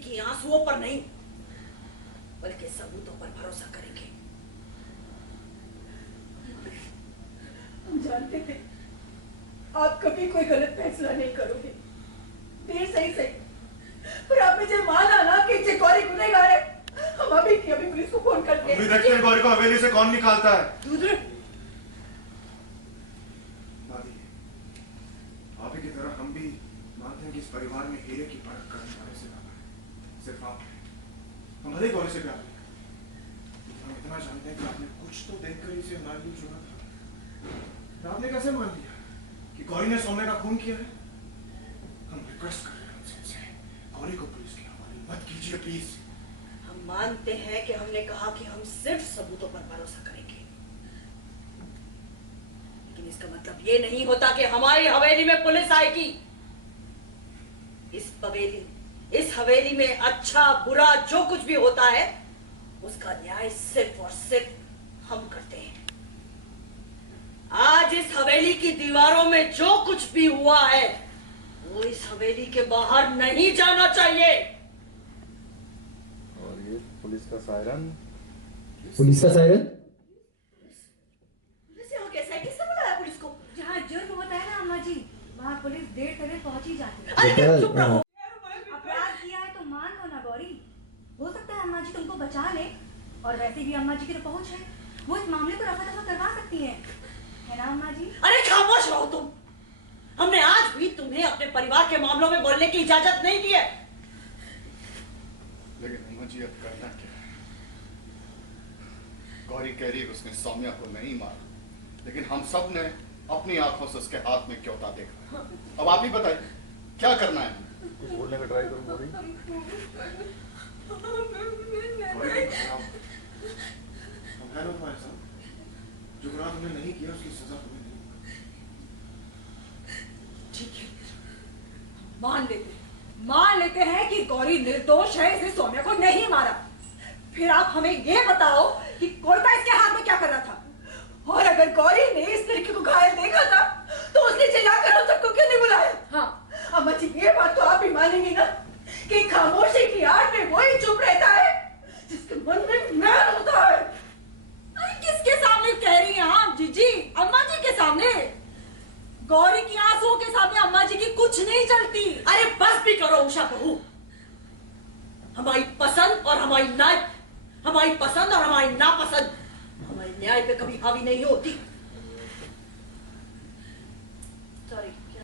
की आंसुओं पर नहीं बल्कि सबूतों पर भरोसा करेंगे। हम जानते थे आप कभी कोई गलत फैसला नहीं करोगे। देर सही सही, पर आपने जब माना ना कि गौरी गुनहगार है, हम अभी पुलिस को फोन करते हैं। देखते हैं गौरी को हवेली से कौन निकालता है। दादी, आप ही की तरह हम भी मानते हैं कि इस परिवार में हीरे की परख करने वाले से ज्यादा है सिर्फ आप। हम भले गौरी से प्यार नहीं करते, हम इतना जानते हैं कि आपने कुछ तो देखकर इसे हमारे लिए चुना था। आपने कैसे मान लिया कि गौरी ने सौम्य का खून किया है? हम रिक्वेस्ट कर रहे हैं उनसे, गौरी को पुलिस के हवाले मत कीजिए प्लीज। हम मानते हैं कि हमने कहा कि हम सिर्फ सबूतों पर भरोसा करेंगे, लेकिन इसका मतलब ये नहीं होता कि हमारी हवेली में पुलिस आएगी। इस हवेली में अच्छा बुरा जो कुछ भी होता है उसका न्याय सिर्फ और सिर्फ हम करते हैं। आज इस हवेली की दीवारों में जो कुछ भी हुआ है वो इस हवेली के बाहर नहीं जाना चाहिए। और ये पुलिस का सायरन। पुलिस का सायरन? यहाँ कैसा है? किसने बुलाया पुलिस को? जहाँ जुर्म होता है ना अम्मा जी, वहाँ पुलिस देर तक पहुँच ही जाती है। अरे चुप रहो। अपराध किया है तो मान लो ना गौरी। हो सकता है अम्मा जी तुमको बचा ले, और वैसे भी अम्मा जी की तो पहुँच है, वो इस मामले को रफा दफा करवा सकती है ना अम्मा जी? अरे खामोश रहो तुम। हमने आज भी तुम्हें अपने परिवार के मामलों में बोलने की इजाजत नहीं दी है। लेकिन अम्मा जी अब करना क्या है? गौरी कह रही है उसने सौम्या को नहीं मारा, लेकिन हम सब ने अपनी आंखों से उसके हाथ में क्योता देखा। अब आप ही बताइए क्या करना है? कुछ बोलने का ट्राई करो गौरी। तुम्हारे साथ जो गुनाह तुमने नहीं किया उसकी सजा तुम्हें नहीं। ठीक है, मान लेते हैं कि गौरी निर्दोष है, इसे सौम्या को नहीं मारा। फिर आप हमें ये बताओ कि कोयता इसके हाथ में क्या कर रहा था? और अगर गौरी ने इस लड़की को घायल देखा था तो उसने चिल्लाकर हम सबको क्यों नहीं बुलाया? हाँ अम्मा जी, ये बात तो आप भी मानेंगी ना कि खामोशी की आड़ में वही चुप रहता है जिसके मन में मैल होता है। अरे किसके सामने कह रही हैं आप जीजी? अम्मा जी के सामने। गौरी की आंसुओं के सामने अम्मा जी की कुछ नहीं चलती। अरे बस भी करो उषा बहू। हमारी पसंद और हमारी नापसंद हमारे न्याय पे कभी हावी नहीं होती। सॉरी।